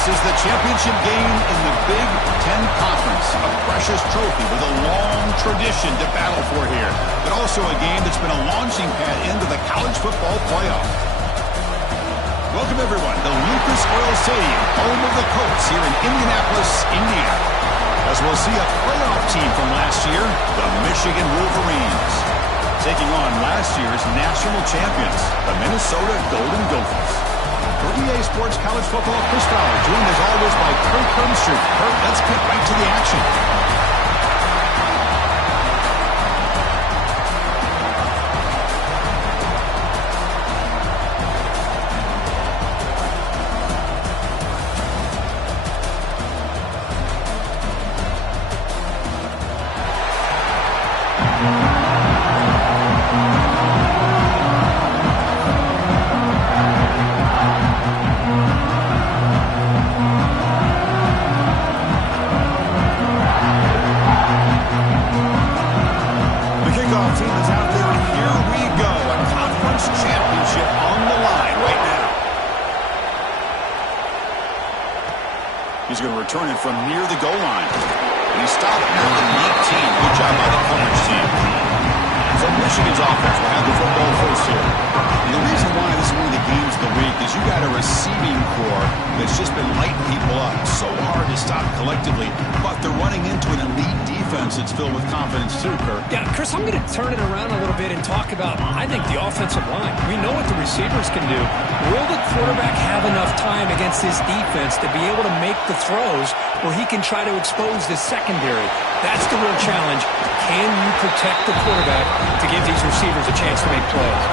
This is the championship game in the Big Ten Conference. A precious trophy with a long tradition to battle for here. But also a game that's been a launching pad into the college football playoff. Welcome, everyone, to Lucas Oil Stadium, home of the Colts here in Indianapolis, Indiana. As we'll see a playoff team from last year, the Michigan Wolverines, taking on last year's national champions, the Minnesota Golden Gophers. For EA Sports College Football, Chris Fowler, joined as always by Kirk Herbstreit. Kirk, let's get right to the action. He's going to return it from near the goal line. And he stopped near the 19. Good job by the coverage team. From Michigan's offense, we'll have the football first here. And the reason why this is one of the games of the week is you got a receiving core that's just been lighting people up. So hard to stop collectively, but they're running into an elite defense that's filled with confidence too, Kirk. Yeah, Chris, I'm going to turn it around a little bit and talk about, I think, the offensive line. We know what the receivers can do. Will the quarterback have enough time against this defense to be able to make the throws where he can try to expose the secondary? That's the real challenge. Can you protect the quarterback to give these receivers a chance to make plays?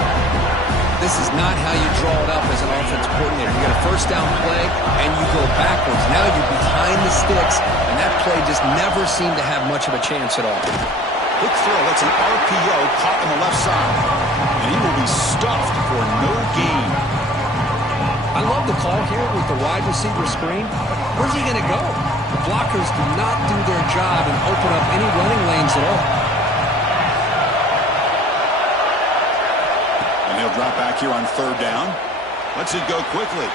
This is not how you draw it up as an offensive coordinator. You get a first down play, and you go backwards. Now you're behind the sticks, and that play just never seemed to have much of a chance at all. Quick throw. That's an RPO caught on the left side. And he will be stuffed for no gain. I love the call here with the wide receiver screen. Where's he going to go? The blockers do not do their job and open up any running lanes at all. And he'll drop back here on third down. Lets it go quickly.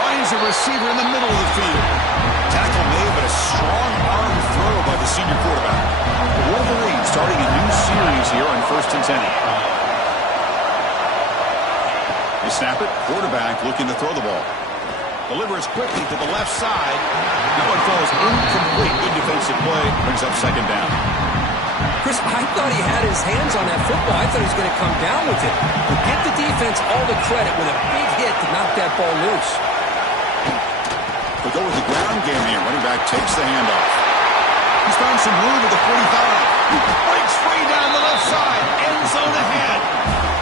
Finds a receiver in the middle of the field. Tackle made, but a strong arm throw by the senior quarterback. The Wolverines starting a new series here on 1st and 10. They snap it. Quarterback looking to throw the ball. Delivers quickly to the left side. That one falls incomplete. Good defensive play. Brings up second down. Chris, I thought he had his hands on that football. I thought he was going to come down with it. But give the defense all the credit with a big hit to knock that ball loose. They go with the ground game here. Running back takes the handoff. He's found some room at the 45. Breaks free down the left side. End zone ahead.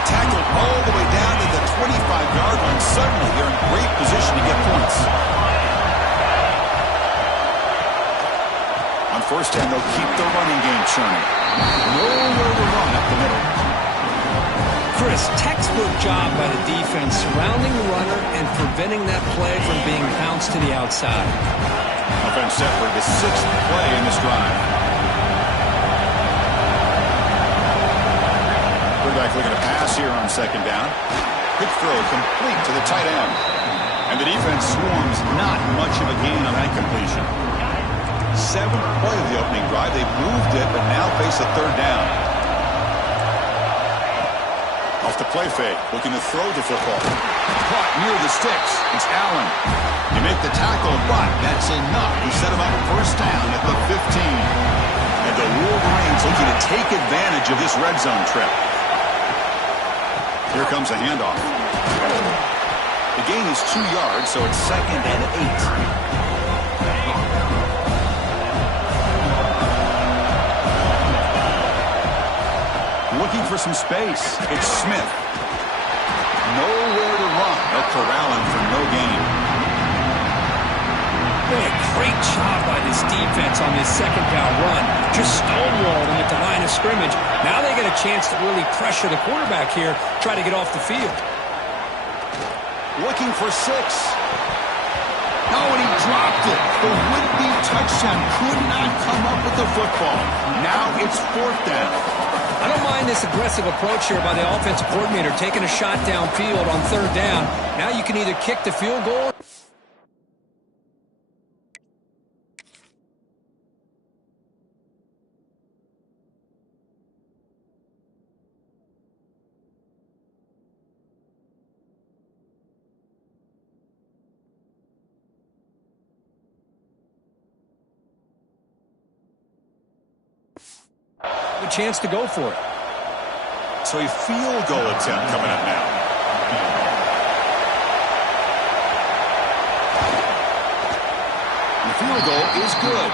Tackled all the way down to the 25-yard line. Suddenly, they're in great position to get points. On first down, they'll keep the running game churning. Nowhere to run up the middle. Chris, textbook job by the defense, surrounding the runner and preventing that play from being bounced to the outside. Offense set for the 6th play in this drive. Quarterback looking to pass here on second down. Quick throw complete to the tight end. And the defense swarms not much of a gain on that completion. 7th play of the opening drive. They've moved it, but now face a third down. Off the play fake, looking to throw the football. Caught near the sticks. It's Allen. You make the tackle, but that's enough. We set him up first down at the 15. And the Wolverines looking to take advantage of this red zone trip. Here comes a handoff. The gain is 2 yards, so it's 2nd and 8. Looking for some space. It's Smith. Nowhere to run. They'll corral him for no gain. Boy, a great job by this defense on this second down run. Just stonewalled him at the line of scrimmage. Now they get a chance to really pressure the quarterback here, try to get off the field. Looking for 6. No, and he dropped it. The would-be touchdown could not come up with the football. Now it's 4th down. I don't mind this aggressive approach here by the offensive coordinator, taking a shot downfield on third down. Now you can either kick the field goal chance to go for it. So a field goal attempt coming up now. The field goal is good.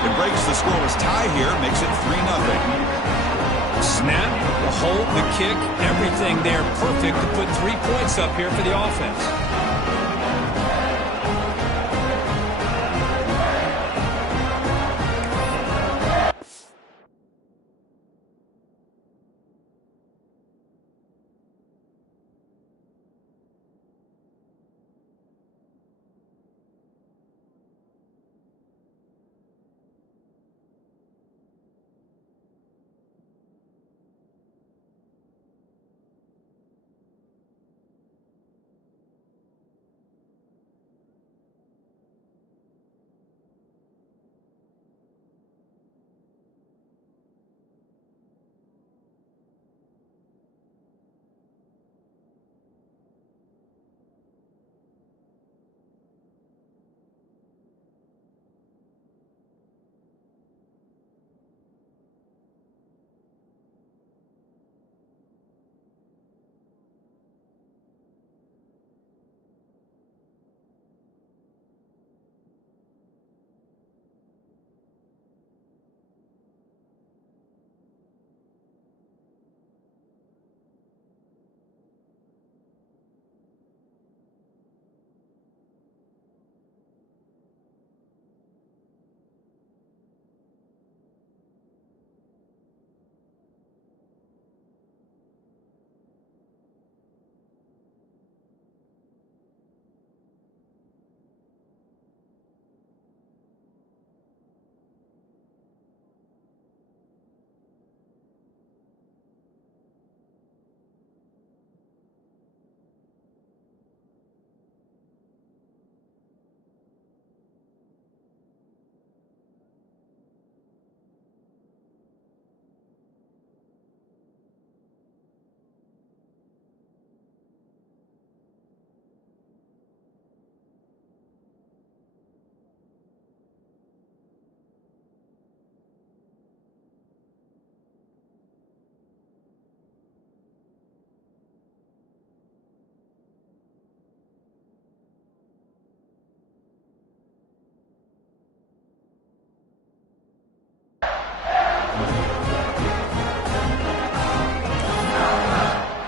It breaks the scoreless tie here, makes it 3-0. Snap, the hold, the kick, everything there perfect to put 3 points up here for the offense.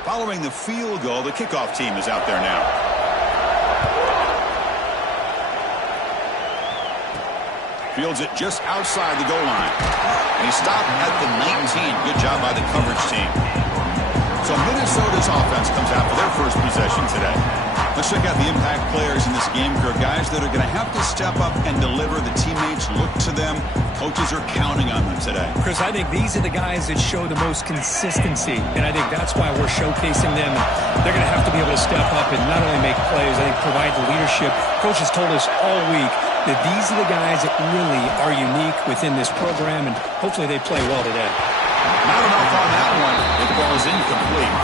Following the field goal, the kickoff team is out there now. Fields it just outside the goal line. And he stopped at the 19. Good job by the coverage team. So Minnesota's offense comes out for their first possession today. Let's check out the impact players in this game, Kirk. Guys that are going to have to step up and deliver. The teammates look to them. Coaches are counting on them today. Chris, I think these are the guys that show the most consistency, and I think that's why we're showcasing them. They're going to have to be able to step up and not only make plays, I think provide the leadership. Coaches told us all week that these are the guys that really are unique within this program, and hopefully they play well today. Not enough on that one. The ball is incomplete.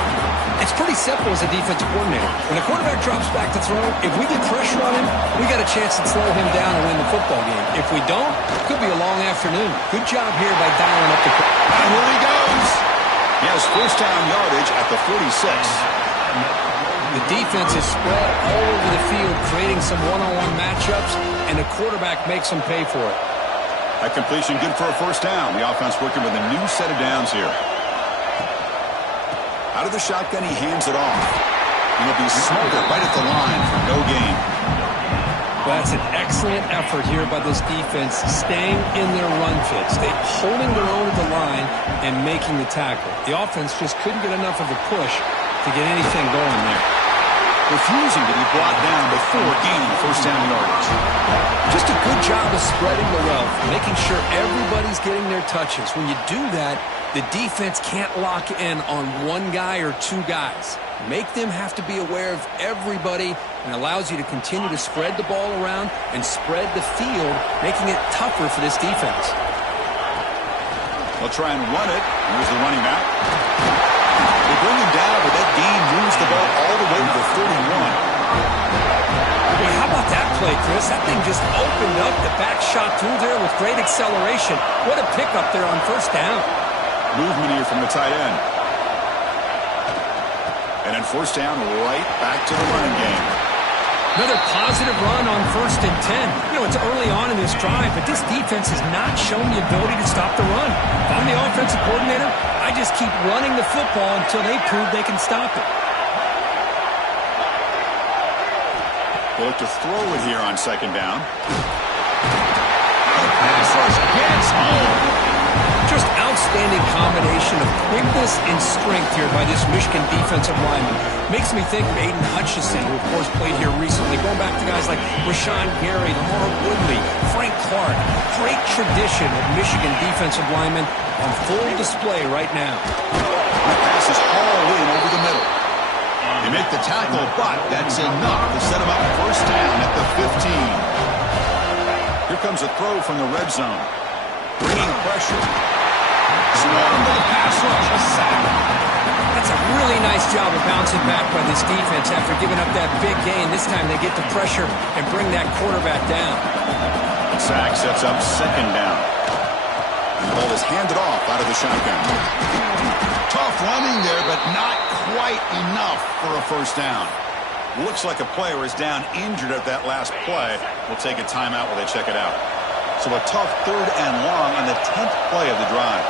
It's pretty simple as a defensive coordinator. When the quarterback drops back to throw, if we get pressure on him, we got a chance to slow him down and win the football game. If we don't, it could be a long afternoon. Good job here by dialing up the... And here he goes. He has first down yardage at the 46. The defense is spread all over the field, creating some one-on-one matchups, and the quarterback makes them pay for it. That completion good for a first down. The offense working with a new set of downs here. Out of the shotgun, he hands it off. He'll be smothered right at the line for no gain. Well, that's an excellent effort here by this defense, staying in their run fits. They're holding their own at the line and making the tackle. The offense just couldn't get enough of a push to get anything going there. Refusing to be brought down before gaining first down yardage. Just a good job of spreading the wealth, making sure everybody's getting their touches. When you do that, the defense can't lock in on one guy or two guys. Make them have to be aware of everybody, and allows you to continue to spread the ball around and spread the field, making it tougher for this defense. They'll try and run it. Here's the running back. They bring him down, but that gain moves the ball all the way to the 31. Hey, how about that play, Chris? That thing just opened up. The back shot through there with great acceleration. What a pickup there on first down. movement here from the tight end. And then first down, right back to the running game. Another positive run on 1st and 10. You know, it's early on in this drive, but this defense has not shown the ability to stop the run. If I'm the offensive coordinator, I just keep running the football until they prove they can stop it. They look to throw it here on 2nd down. The pass rush gets home. Just outstanding combination of quickness and strength here by this Michigan defensive lineman. Makes me think of Aiden Hutchinson, who of course played here recently. Going back to guys like Rashawn Gary, Lamar Woodley, Frank Clark. Great tradition of Michigan defensive linemen on full display right now. The pass is hauled in over the middle. They make the tackle, but that's enough to set him up first down at the 15. Here comes a throw from the red zone. Bringing pressure. Swarmed to the pass rush. A sack. That's a really nice job of bouncing back by this defense after giving up that big gain. This time they get the pressure and bring that quarterback down. Sack sets up 2nd down. And the ball is handed off out of the shotgun. Tough running there, but not quite enough for a first down. Looks like a player is down injured at that last play. We'll take a timeout while they check it out. So a tough 3rd and long on the 10th play of the drive.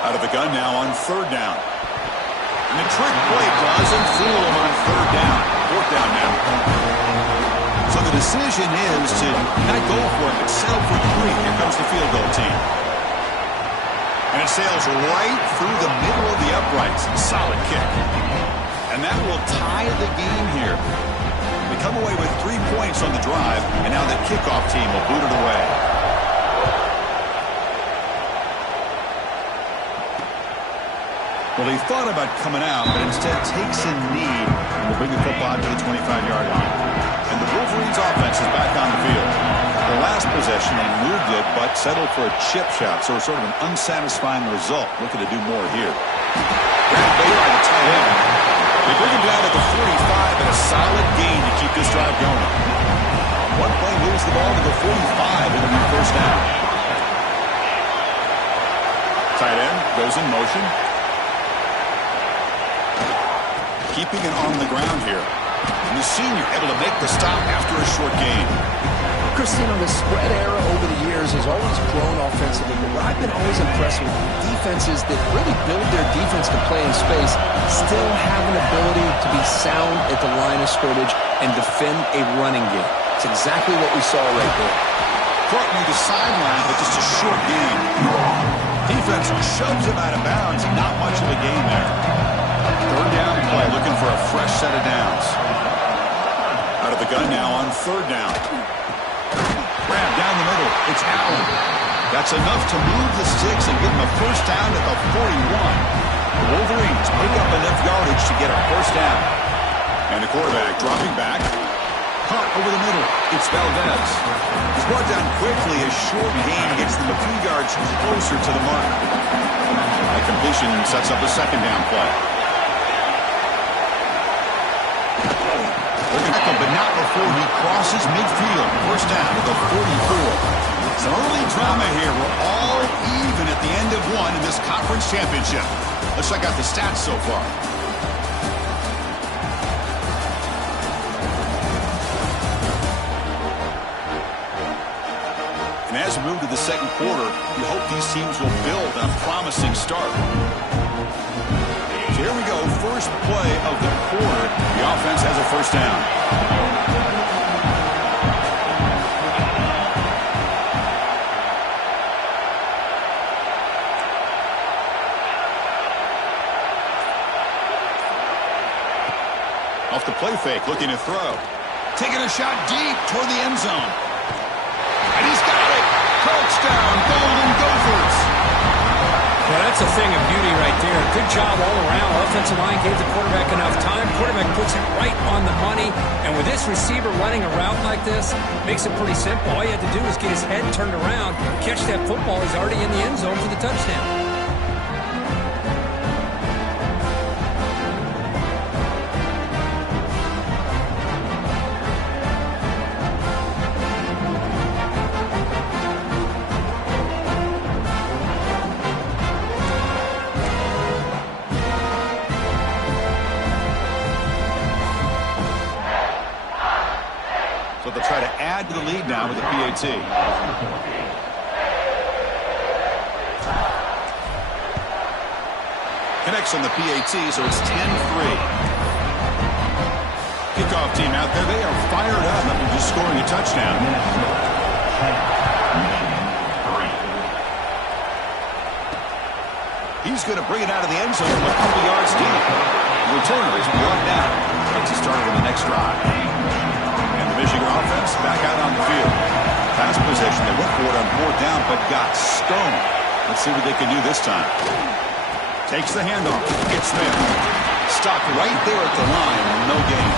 Out of the gun now on 3rd down. And the trick play doesn't fool him on 3rd down. 4th down now. So the decision is to not go for it, but settle for 3. Here comes the field goal team. And it sails right through the middle of the uprights. Solid kick. And that will tie the game here. They come away with 3 points on the drive, and now the kickoff team will boot it away. Well, he thought about coming out, but instead takes a knee and will bring the football out to the 25-yard line. And the Wolverines' offense is back on the field. The last possession, they moved it, but settled for a chip shot, so it's sort of an unsatisfying result. Looking to do more here. Grab Baylor by the tight end. They bring him down at the 45 and a solid gain to keep this drive going. One play moves the ball to the 45 and it'll be first down. Tight end goes in motion. Keeping it on the ground here. And the senior able to make the stop after a short gain. Christine, the spread era over the years has always grown offensively, but what I've been always impressed with defenses that really build their defense to play in space still have an ability to be sound at the line of scrimmage and defend a running game. It's exactly what we saw right there. Caught near the sideline, but just a short gain. Defense shoves him out of bounds. Not much of a gain there. 3rd down play, looking for a fresh set of downs. Out of the gun now on 3rd down. Grab down the middle. It's Allen. That's enough to move the sticks and give him a first down at the 41. The Wolverines pick up enough yardage to get a first down. And the quarterback dropping back. Caught over the middle. It's Valdez. He's brought down quickly. A short gain gets them a few yards closer to the mark. The completion sets up a 2nd down play. Looking at him, but not before he crosses midfield. First down to the 44. Some early drama here. We're all even at the end of one in this conference championship. Let's check out the stats so far. And as we move to the 2nd quarter, we hope these teams will build on a promising start. So here we go, first play of the quarter. The offense has a first down. Off the play fake, looking to throw. Taking a shot deep toward the end zone. And he's got it. Touchdown, Golden Gophers. Well, that's a thing of beauty right there. Good job all around. Offensive line gave the quarterback enough time. Quarterback puts it right on the money. And with this receiver running a route like this, makes it pretty simple. All you had to do was get his head turned around, catch that football. He's already in the end zone for the touchdown. try to add to the lead now with the PAT. Connects on the PAT, so it's 10-3. Kickoff team out there, they are fired up after just scoring a touchdown. He's going to bring it out of the end zone from a couple yards deep. The returner is brought down. Gets it started on the next drive. And the Michigan offense back out on the field. Pass possession, they went for it on 4th down, but got stoned. Let's see what they can do this time. Takes the handoff. It's Smith. Stopped right there at the line. No gain.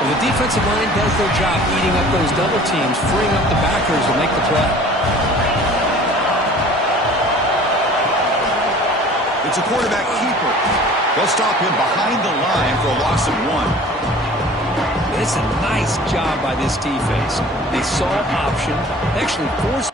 Well, the defensive line does their job eating up those double teams, freeing up the backers to make the play. It's a quarterback keeper. They'll stop him behind the line for a loss of 1. It's a nice job by this defense. They saw option, actually forced.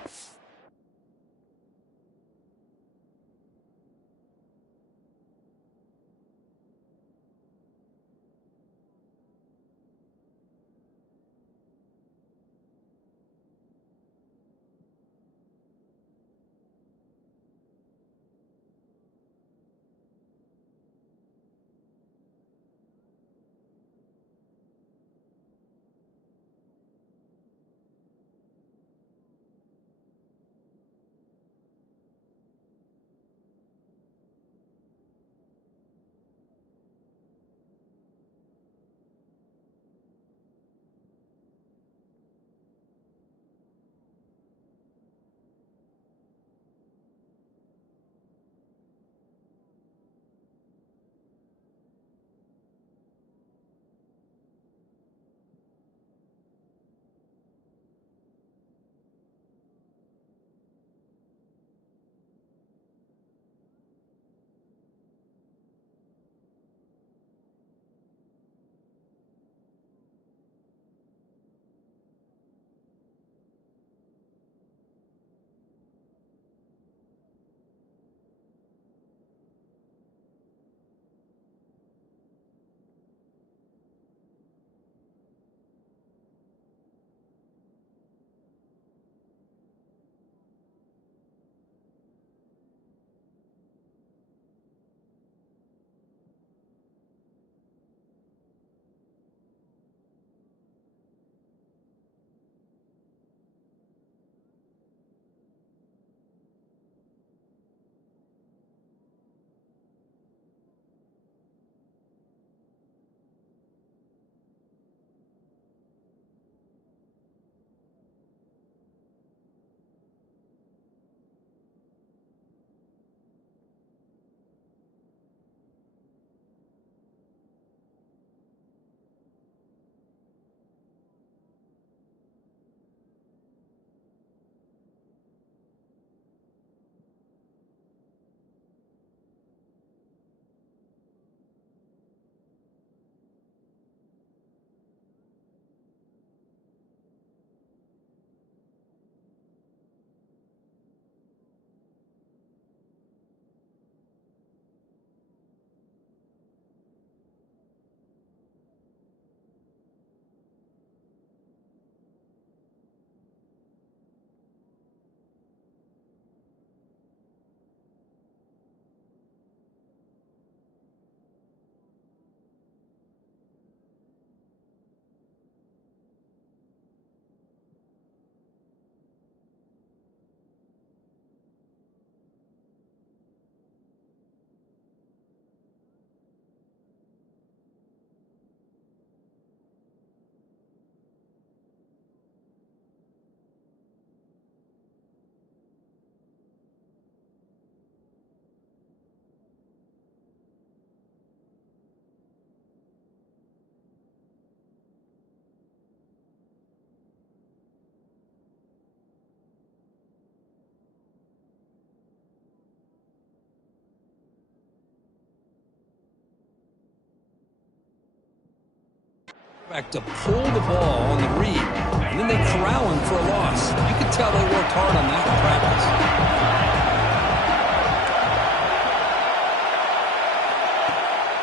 To pull the ball on the read, and then they corral him for a loss. You can tell they worked hard on that in practice.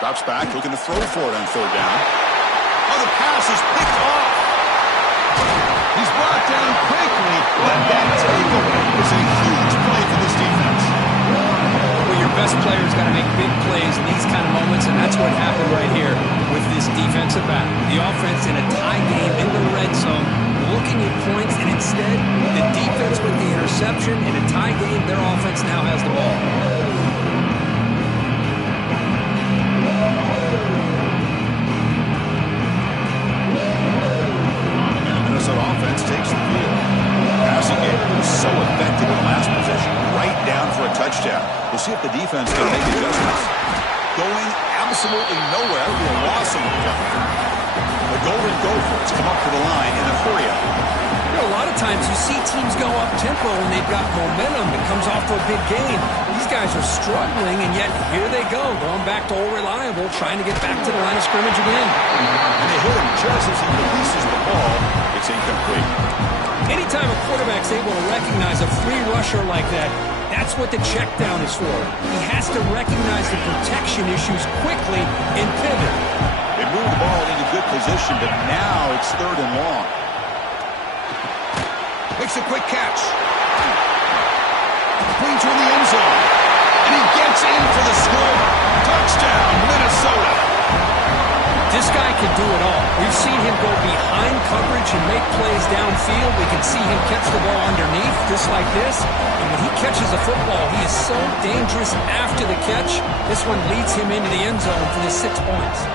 Drops back, looking to throw for it on 3rd down. Oh, the pass is picked off. He's brought down quickly, but that takeaway is a huge play for this defense. Well, your best player's got to make big plays in these kind of moments, and that's what happened right here with this defensive battle. The offense in a tie game in the red zone, looking at points, and instead, the defense with the interception. In a tie game, their offense now has the ball. Offense takes the field. Passing game was so effective in the last possession, right down for a touchdown. We'll see if the defense can make adjustments. Going absolutely nowhere. It'll be a loss on the play. The Golden Gophers come up to the line in a hurry-up. You know, a lot of times you see teams go up-tempo when they've got momentum that comes off to a big gain. These guys are struggling, and yet here they go, going back to old reliable, trying to get back to the line of scrimmage again. And they hit him just as he releases the ball. It's incomplete. Anytime a quarterback's able to recognize a free rusher like that, that's what the check down is for. He has to recognize the protection issues quickly and pivot. They move the ball into good position, but now it's 3rd and long. Makes a quick catch. Clean toward the end zone. And he gets in for the score. Touchdown, Minnesota. This guy can do it all. We've seen him go behind coverage and make plays downfield. We can see him catch the ball underneath, just like this. And when he catches a football, he is so dangerous after the catch. This one leads him into the end zone for the 6 points.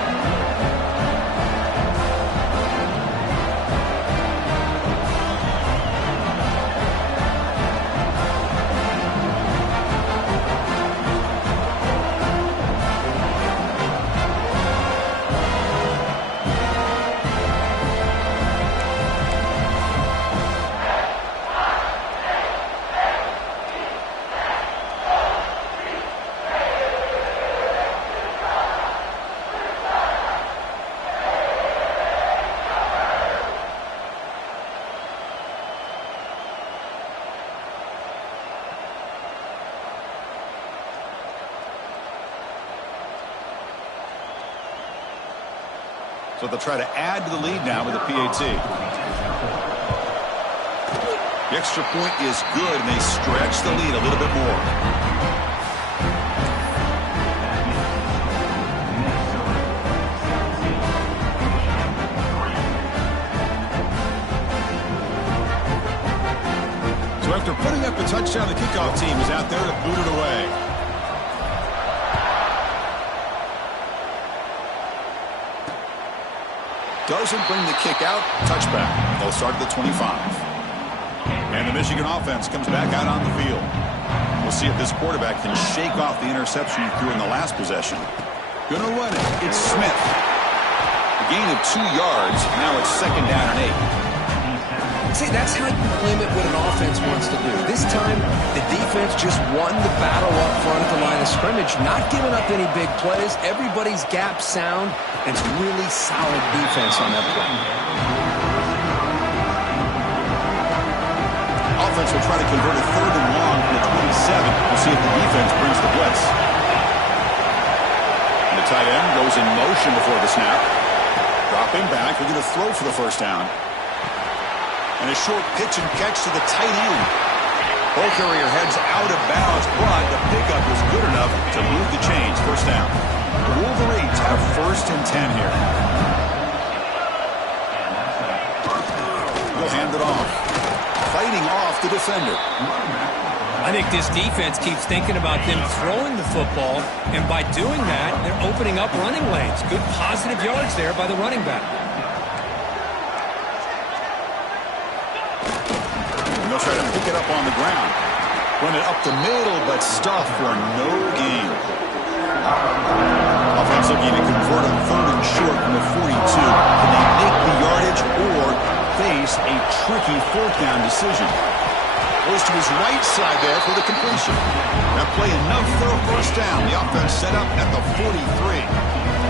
So they'll try to add to the lead now with a PAT. The extra point is good, and they stretch the lead a little bit more. So after putting up a touchdown, the kickoff team is out there to boot it away. Doesn't bring the kick out. Touchback. They'll start at the 25. And the Michigan offense comes back out on the field. We'll see if this quarterback can shake off the interception he threw in the last possession. Gonna run it. It's Smith. A gain of 2 yards. Now it's 2nd down and 8. See, that's how you limit what an offense wants to do. This time, the defense just won the battle up front at the line of scrimmage, not giving up any big plays. Everybody's gap sound, and it's really solid defense on that play. Offense will try to convert a 3rd and long from the 27. We'll see if the defense brings the blitz. And the tight end goes in motion before the snap. Dropping back, we're going to throw for the 1st down. And a short pitch and catch to the tight end. Ball carrier heads out of bounds, but the pickup was good enough to move the chains. 1st down. The Wolverines have 1st and 10 here. They'll hand it off. Fighting off the defender. I think this defense keeps thinking about them throwing the football, and by doing that, they're opening up running lanes. Good positive yards there by the running back. They'll try to pick it up on the ground. Run it up the middle, but stuffed for no gain. Offense looking to convert a 3rd and short from the 42. Can they make the yardage or face a tricky 4th down decision? Goes to his right side there for the completion. That play enough for a 1st down. The offense set up at the 43.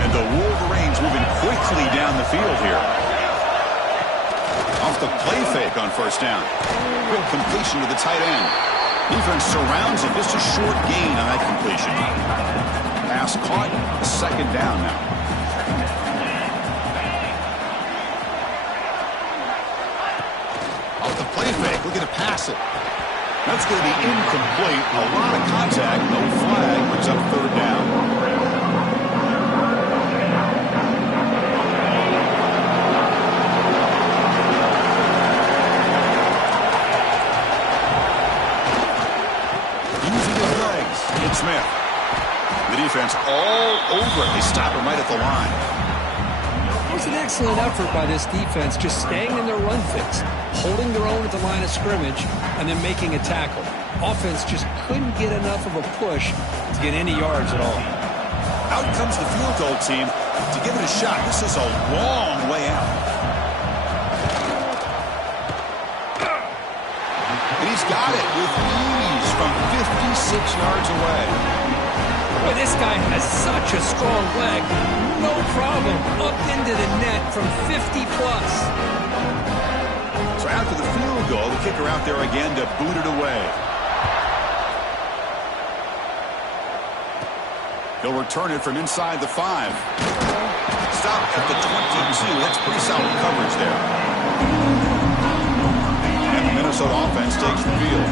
And the Wolverines moving quickly down the field here. Off the play fake on 1st down. Quick completion to the tight end. Defense surrounds him. Just a short gain on that completion. Pass caught. 2nd down now. going to pass it. That's going to be incomplete. A lot of contact. No flag. Brings up third down. Using his legs. It's Smith. The defense all over it. They stop him right at the line. It was an excellent effort by this defense, just staying in their run fix, holding their own at the line of scrimmage, and then making a tackle. Offense just couldn't get enough of a push to get any yards at all. Out comes the field goal team to give it a shot. This is a long way out. And he's got it with ease from 56 yards away. Boy, this guy has such a strong leg. No problem. Up into the net from 50 plus. So after the field goal, the kicker out there again to boot it away. He'll return it from inside the 5. Stop at the 22. That's pretty solid coverage there. And the Minnesota offense takes the field.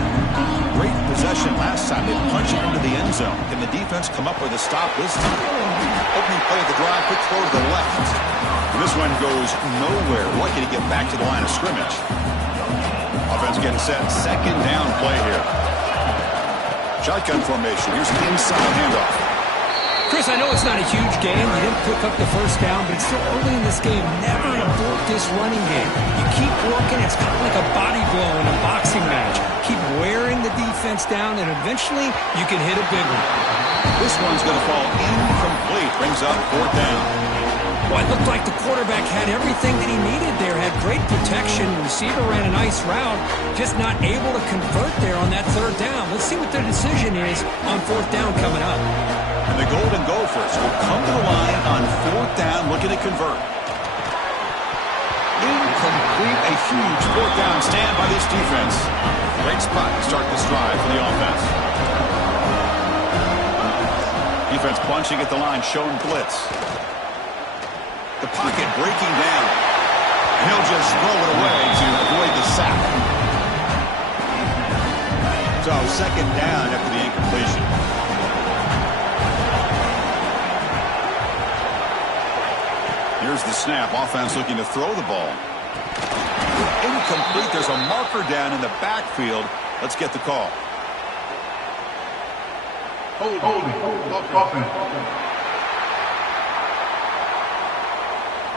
Great possession last time. They punch it into the end zone. Can the defense come up with a stop this time? Opening play of the drive, quick throw to the left. And this one goes nowhere. Lucky to get back to the line of scrimmage. Offense getting set. Second down play here. Shotgun formation. Here's an inside handoff. Chris, I know it's not a huge game. You didn't pick up the first down, but it's still early in this game. Never abort this running game. You keep working. It's kind of like a body blow in a boxing match. Keep wearing the defense down, and eventually you can hit a big one. This one's going to fall incomplete. Brings up fourth down. Well, it looked like the quarterback had everything that he needed there. Had great protection. The receiver ran a nice route. Just not able to convert there on that third down. Let's see what their decision is on fourth down coming up. And the Golden Gophers will come to the line on fourth down, looking to convert. Incomplete, a huge fourth down stand by this defense. Great spot to start this drive for the offense. Defense punching at the line, showing blitz. The pocket breaking down. And he'll just throw it away to avoid the sack. So second down after the incompletion. Here's the snap. Offense looking to throw the ball. Incomplete. There's a marker down in the backfield. Let's get the call.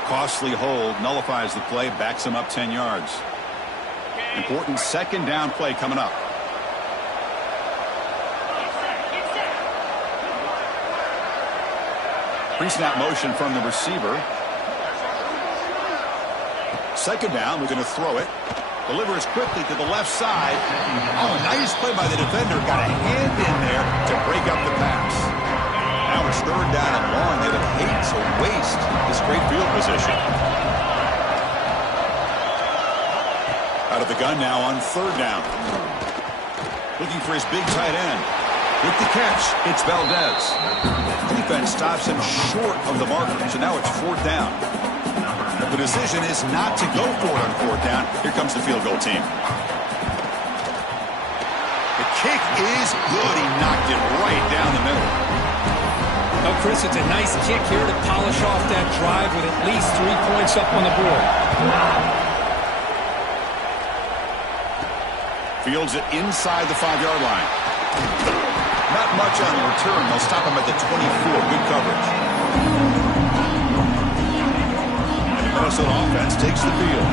Costly hold. Nullifies the play. Backs him up 10 yards. Important second down play coming up. Pre-snap motion from the receiver. Second down, we're going to throw it. Delivers quickly to the left side. Oh, nice play by the defender. Got a hand in there to break up the pass. Now it's third down and long. They would hate to waste this great field position. Out of the gun now on third down. Looking for his big tight end. With the catch, it's Valdez. Defense stops him short of the marker, so now it's fourth down. The decision is not to go for it on fourth down. Here comes the field goal team. The kick is good. He knocked it right down the middle. Oh, Chris, it's a nice kick here to polish off that drive with at least 3 points up on the board. Fields it inside the 5-yard line. Not much on the return. They'll stop him at the 24. Good coverage. Minnesota offense takes the field.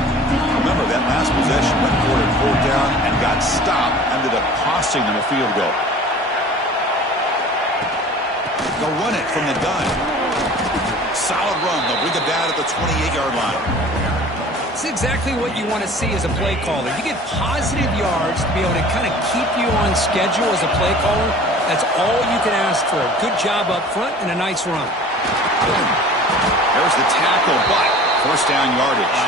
Remember, that last possession went for it fourth down and got stopped. Ended up costing them a field goal. They'll run it from the gun. Solid run. They'll bring it down at the 28-yard line. It's exactly what you want to see as a play caller. You get positive yards to be able to kind of keep you on schedule as a play caller. That's all you can ask for. Good job up front and a nice run. There's the tackle, but first down yardage.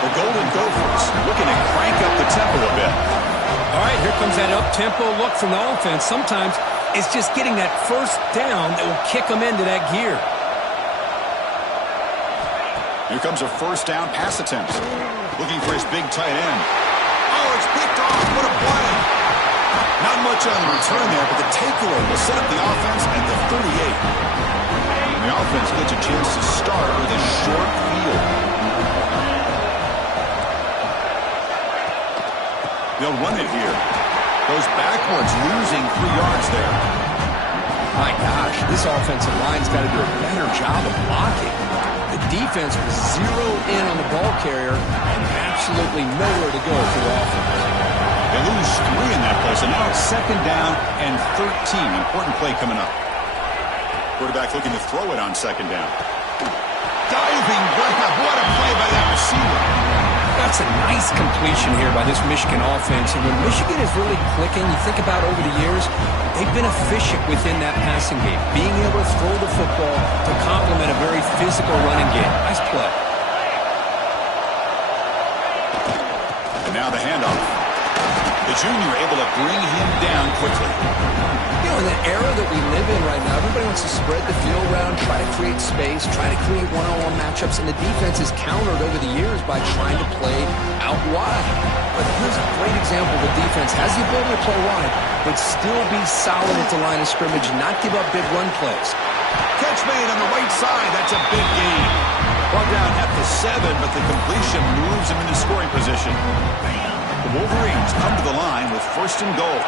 The Golden Gophers looking to crank up the tempo a bit. All right, here comes that up-tempo look from the offense. Sometimes it's just getting that first down that will kick them into that gear. Here comes a first down pass attempt. Looking for his big tight end. Oh, it's picked off. What a play. Not much on the return there, but the takeaway will set up the offense at the 38. And the offense gets a chance to start with a short field. They'll run it here. Goes backwards, losing 3 yards there. My gosh, this offensive line's got to do a better job of blocking. The defense was zeroed in on the ball carrier and absolutely nowhere to go for the offense. They lose 3 in that play, so now it's 2nd down and 13. Important play coming up. Quarterback looking to throw it on 2nd down. Diving grab. What a play by that receiver. That's a nice completion here by this Michigan offense. And when Michigan is really clicking, you think about over the years, they've been efficient within that passing game, being able to throw the football to complement a very physical running game. Nice play. And now the handoff. The junior able to bring him down quickly. You know, in the era that we live in right now, everybody wants to spread the field around, try to create space, try to create one-on-one matchups, and the defense is countered over the years by trying to play out wide. But here's a great example of a defense has the ability to play wide, but still be solid at the line of scrimmage, not give up big run plays. Catch made on the right side. That's a big gain. Brought down at the 7, but the completion moves him into scoring position. The Wolverines come to the line with 1st and goal.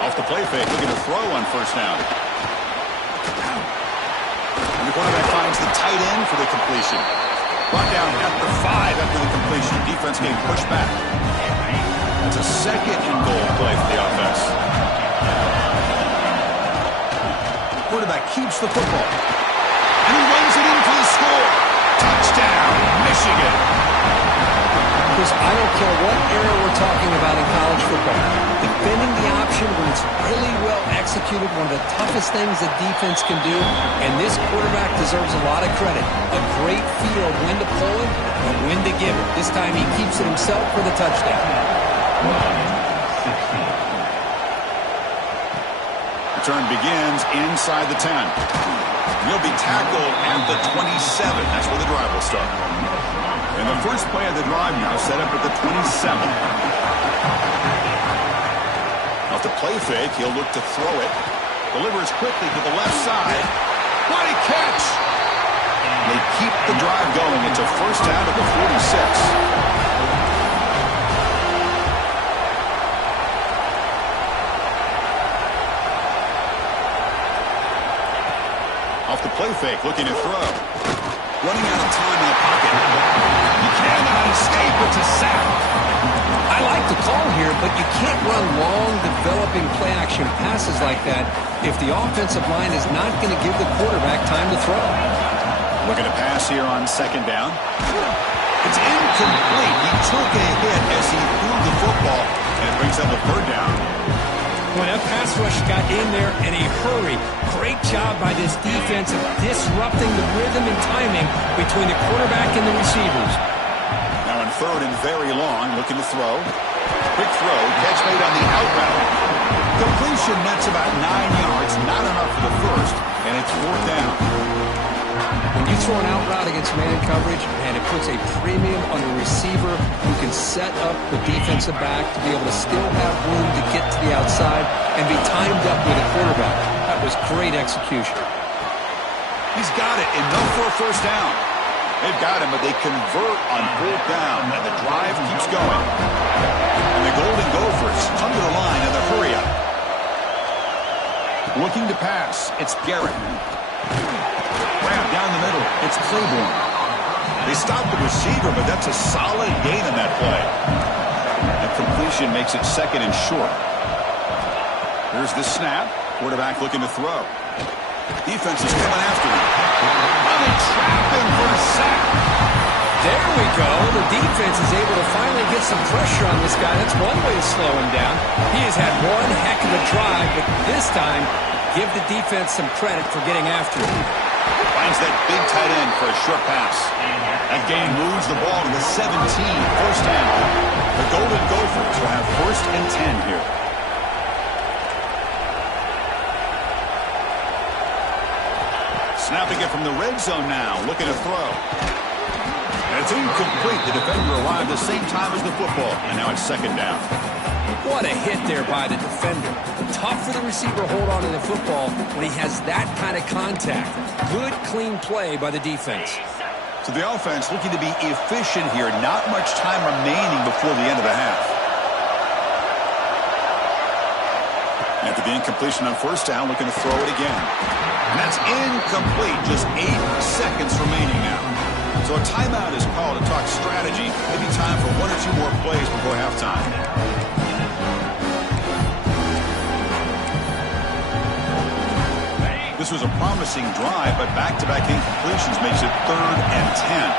Off the play fake, looking to throw on 1st down. And the quarterback finds the tight end for the completion. Brought down at the 5 after the completion. Defense getting pushed back. That's a 2nd and goal play for the offense. Quarterback keeps the football. And he runs it in for the score. Touchdown, Michigan. Because I don't care what era we're talking about in college football. Defending the option when it's really well executed, one of the toughest things that defense can do, and this quarterback deserves a lot of credit. A great feel of when to pull it and when to give it. This time he keeps it himself for the touchdown. Return begins inside the 10. He'll be tackled at the 27. That's where the drive will start. And the first play of the drive now set up at the 27. Off the play fake, he'll look to throw it. Delivers quickly to the left side. What a catch! They keep the drive going. It's a 1st down at the 46. Off the play fake, looking to throw. Running out of time in the pocket. He cannot escape. It's a sack. I like the call here, but you can't run long, developing play-action passes like that if the offensive line is not going to give the quarterback time to throw. Looking to pass here on 2nd down. It's incomplete. He took a hit as he threw the football, and it brings up a 3rd down. When that pass rush got in there in a hurry, great job by this defense of disrupting the rhythm and timing between the quarterback and the receivers. Now in 3rd and very long, looking to throw. Quick throw, catch made on the out route. Completion nets about 9 yards, not enough for the 1st, and it's 4th down. When you throw an out route against man coverage, and it puts a premium on the receiver who can set up the defensive back to be able to still have room to get to the outside and be timed up with a quarterback. That was great execution. He's got it, enough for a 1st down. They've got him, but they convert on 4th down, and the drive keeps going. And the Golden Gophers come to the line in the hurry up. Looking to pass, it's Garrett. Grab down the middle, it's Claiborne. They stop the receiver, but that's a solid gain on that play. And completion makes it 2nd and short. Here's the snap. Quarterback looking to throw. Defense is coming after him. Oh, they trap him for a sack. There we go. The defense is able to finally get some pressure on this guy. That's one way to slow him down. He has had one heck of a drive, but this time, give the defense some credit for getting after him. Finds that big tight end for a short pass. That gain moves the ball to the 17, 1st down. The Golden Gophers will have 1st and 10 here. Snapping it from the red zone now, looking to throw. And it's incomplete. The defender arrived the same time as the football. And now it's second down. What a hit there by the defender. Tough for the receiver to hold on to the football when he has that kind of contact. Good, clean play by the defense. So the offense looking to be efficient here. Not much time remaining before the end of the half. After the incompletion on first down, looking to throw it again. And that's incomplete. Just 8 seconds remaining now. So a timeout is called to talk strategy. Maybe time for 1 or 2 more plays before halftime. This was a promising drive, but back-to-back incompletions makes it 3rd and 10.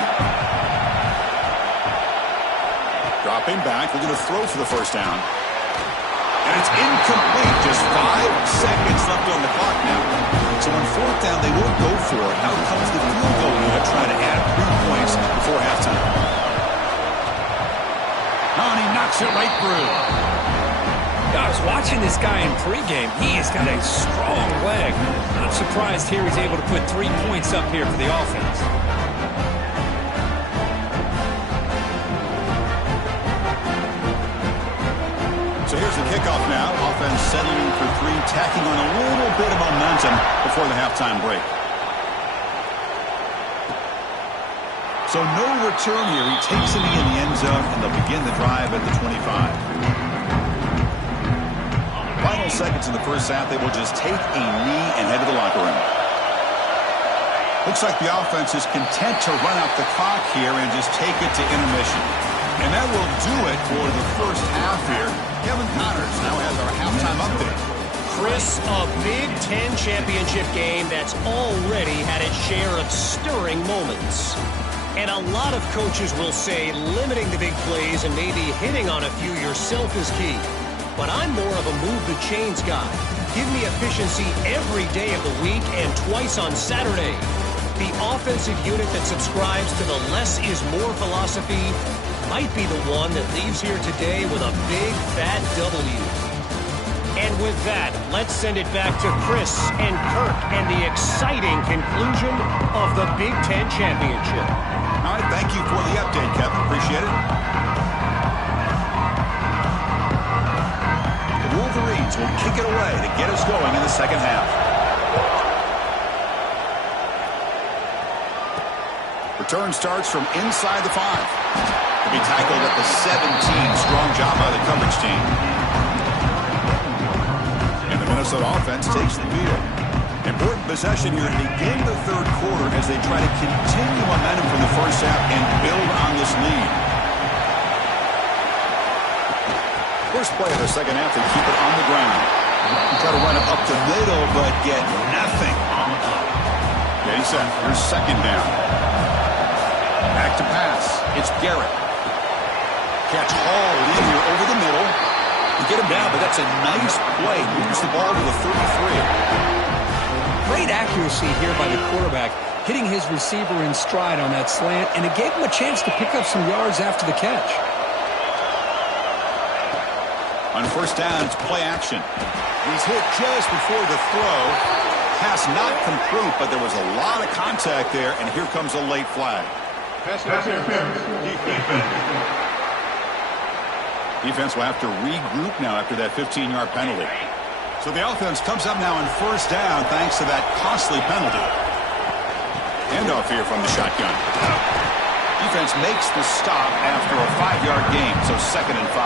Dropping back, looking to throw for the first down. And it's incomplete. Just 5 seconds left on the clock now. So on 4th down, they won't go for it. Out comes the field goal unit trying to add 3 points before halftime. Oh, and he knocks it right through. I was watching this guy in pregame. He has got a strong leg. Not surprised here he's able to put 3 points up here for the offense. So here's the kickoff now. Offense settling for 3, tacking on a little bit of momentum before the halftime break. So no return here. He takes it in the end zone, and they'll begin the drive at the 25. Final seconds in the first half, they will just take a knee and head to the locker room. Looks like the offense is content to run out the clock here and just take it to intermission. And that will do it for the first half here. Kevin Connors now has our halftime update. Chris, a Big Ten championship game that's already had its share of stirring moments. And a lot of coaches will say limiting the big plays and maybe hitting on a few yourself is key. But I'm more of a move the chains guy. Give me efficiency every day of the week and twice on Saturday. The offensive unit that subscribes to the less is more philosophy might be the one that leaves here today with a big fat W. And with that, let's send it back to Chris and Kirk and the exciting conclusion of the Big Ten Championship. All right, thank you for the update, Kevin. Appreciate it. The Wolverines will kick it away to get us going in the second half. Return starts from inside the 5. To be tackled at the 17. Strong job by the coverage team. And the Minnesota offense takes the field. Important possession here to begin the third quarter as they try to continue momentum from the first half and build on this lead. First play of the second half, they keep it on the ground. Try to run it up the middle, but get nothing. Getting set. Here's second down. Back to pass. It's Garrett. Catch hauled in here over the middle. You get him down, but that's a nice play. Moves the ball to the 33. Great accuracy here by the quarterback, hitting his receiver in stride on that slant, and it gave him a chance to pick up some yards after the catch. On first down, it's play action. He's hit just before the throw. Pass not complete, but there was a lot of contact there, and here comes a late flag. Defense will have to regroup now after that 15-yard penalty. So the offense comes up now on first down thanks to that costly penalty. Handoff here from the shotgun. Defense makes the stop after a 5-yard gain, so 2nd and 5.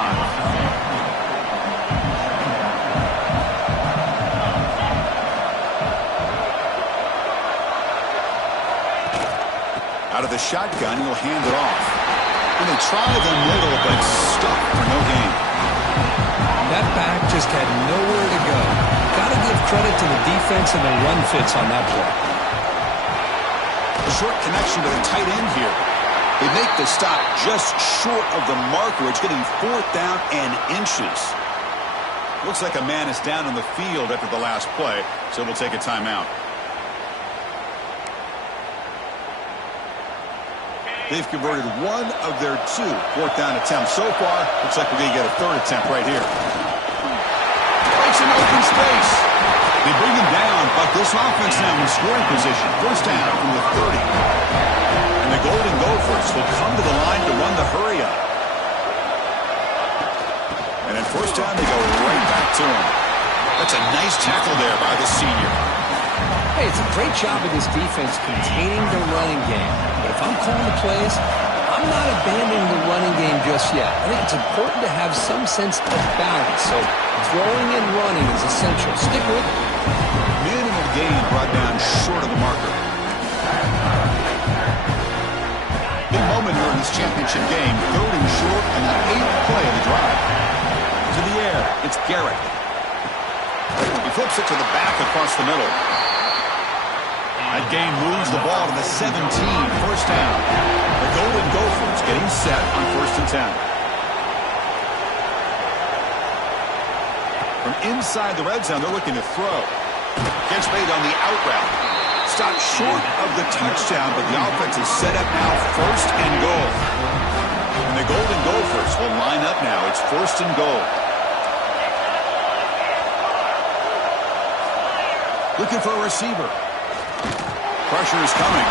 Out of the shotgun, he'll hand it off. And they try the middle, but stuck for no gain. That back just had nowhere to go. Got to give credit to the defense and the run fits on that play. A short connection to the tight end here. They make the stop just short of the marker. It's getting 4th down and inches. Looks like a man is down on the field after the last play, so we'll take a timeout. They've converted 1 of their 2 4th down attempts so far. Looks like we're going to get a 3rd attempt right here. Breaks an open space. They bring him down, but this offense now in scoring position. First down from the 30. And the Golden Gophers will come to the line to run the hurry up. And at first down, they go right back to him. That's a nice tackle there by the senior. Hey, it's a great job of this defense containing the running game. But if I'm calling the plays, I'm not abandoning the running game just yet. I think it's important to have some sense of balance. So throwing and running is essential. Stick with it. Minimal gain brought down short of the marker. Big moment here in this championship game. 3rd and short and the 8th play of the drive. To the air, it's Garrett. He flips it to the back across the middle. That gain moves the ball to the 17, first down. The Golden Gophers getting set on 1st and 10. From inside the red zone, they're looking to throw. Catch made on the out route. Stopped short of the touchdown, but the offense is set up now 1st and goal. And the Golden Gophers will line up now. It's 1st and goal. Looking for a receiver. Pressure is coming.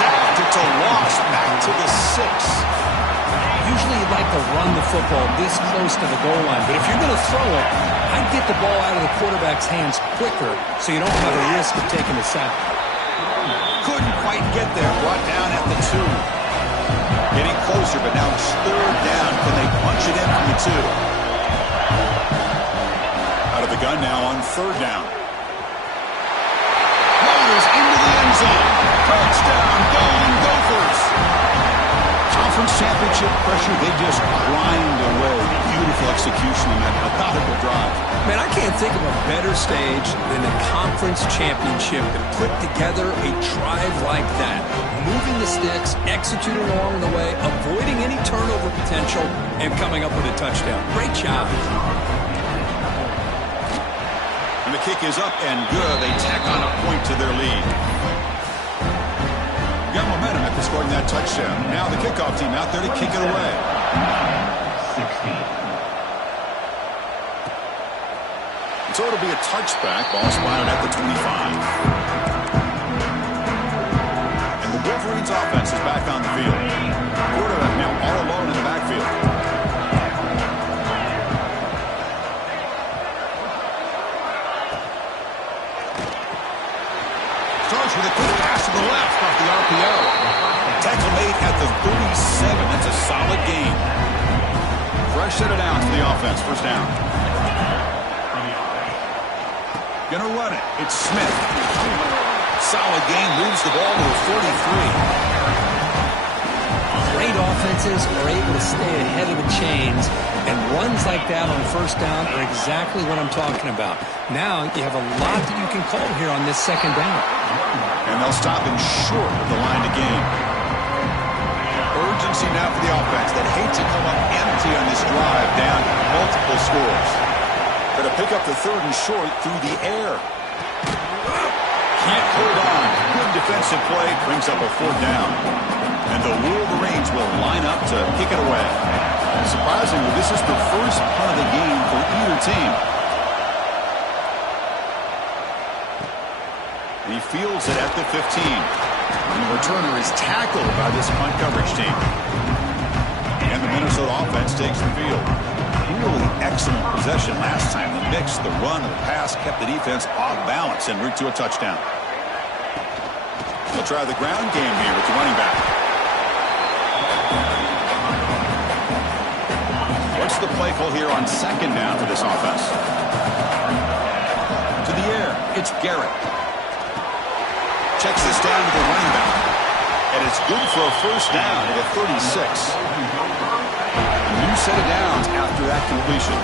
Sacked. It's a loss. Back to the 6. Usually you'd like to run the football this close to the goal line, but if you're going to throw it, I'd get the ball out of the quarterback's hands quicker so you don't have a risk of taking a sack. Couldn't quite get there. Brought down at the 2. Getting closer, but now it's 3rd down. Can they punch it in from the 2? Out of the gun now on 3rd down. Motors into the end zone. Touchdown, Golden Gophers. Conference championship pressure, they just grind away. Beautiful execution on that methodical drive. Man, I can't think of a better stage than the conference championship to put together a drive like that. Moving the sticks, executing along the way, avoiding any turnover potential, and coming up with a touchdown. Great job. And the kick is up and good. They tack on a point to their lead. Got momentum after scoring that touchdown. Now the kickoff team out there to kick it away. 16. So it'll be a touchback. Ball spotted at the 25. And the Wolverines offense is back on the field. Quarterback now all alone in the backfield. Starts with a quick pass to the left off the RPO. Tackle made at the 37. That's a solid gain. Fresh set of downs for the offense. First down. Gonna run it. It's Smith. Solid gain. Moves the ball to the 43. Great offenses are able to stay ahead of the chains, and runs like that on 1st down are exactly what I'm talking about. Now you have a lot that you can call here on this 2nd down. And they'll stop him short of the line to gain. Urgency now for the offense that hate to come up empty on this drive, down multiple scores. Going to pick up the 3rd and short through the air. Can't hold on. Good defensive play. Brings up a 4th down. And the Wolverines will line up to kick it away. And surprisingly, this is the first punt of the game for either team. He fields it at the 15. And the returner is tackled by this punt coverage team. And the Minnesota offense takes the field. Really excellent possession last time. The mix, the run, and the pass kept the defense off balance en route to a touchdown. They'll try the ground game here with the running back. What's the play call here on 2nd down for this offense? To the air, it's Garrett. Checks this down to the running back. And it's good for a 1st down at a 36. A new set of downs after that completion.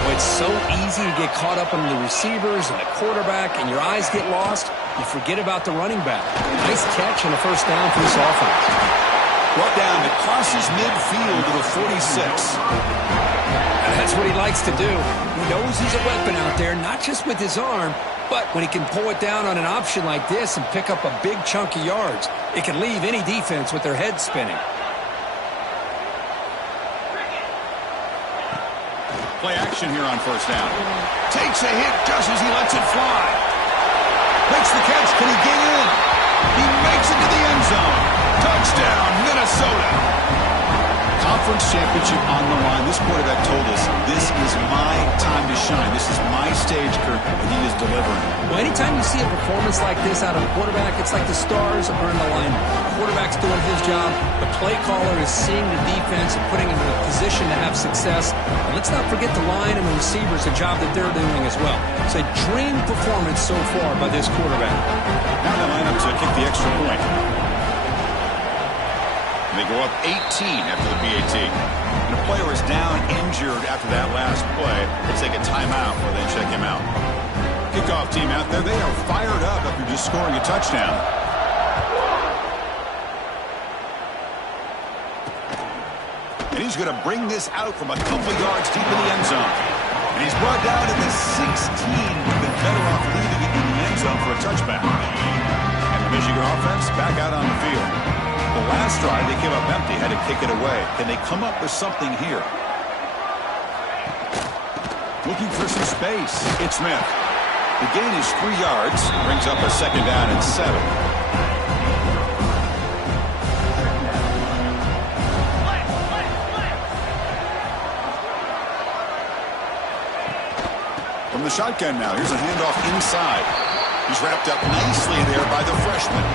Well, it's so easy to get caught up on the receivers and the quarterback, and your eyes get lost. You forget about the running back. Nice catch and a 1st down for this offense. Brought down that crosses midfield to the 46. And that's what he likes to do. He knows he's a weapon out there, not just with his arm, but when he can pull it down on an option like this and pick up a big chunk of yards, it can leave any defense with their head spinning. Play action here on 1st down. Takes a hit just as he lets it fly. Makes the catch. Can he get in? He makes it to the conference championship on the line. This quarterback told us, this is my time to shine. This is my stage, Kirk, and he is delivering. Well, anytime you see a performance like this out of a quarterback, it's like the stars are in alignment. The quarterback's doing his job. The play caller is seeing the defense and putting him in a position to have success. And let's not forget the line and the receivers, the job that they're doing as well. It's a dream performance so far by this quarterback. Now they line up to kick the extra point. They go up 18 after the PAT. And a player is down injured after that last play. They take a timeout where they check him out. Kickoff team out there, they are fired up after just scoring a touchdown. And he's going to bring this out from a couple yards deep in the end zone. And he's brought down to the 16. We've been better off leaving it in the end zone for a touchback. And the Michigan offense back out on the field. The last drive, they came up empty, had to kick it away. Can they come up with something here? Looking for some space. It's Smith. The gain is 3 yards. Brings up a second down and 7. From the shotgun now. Here's a handoff inside. He's wrapped up nicely there by the freshman.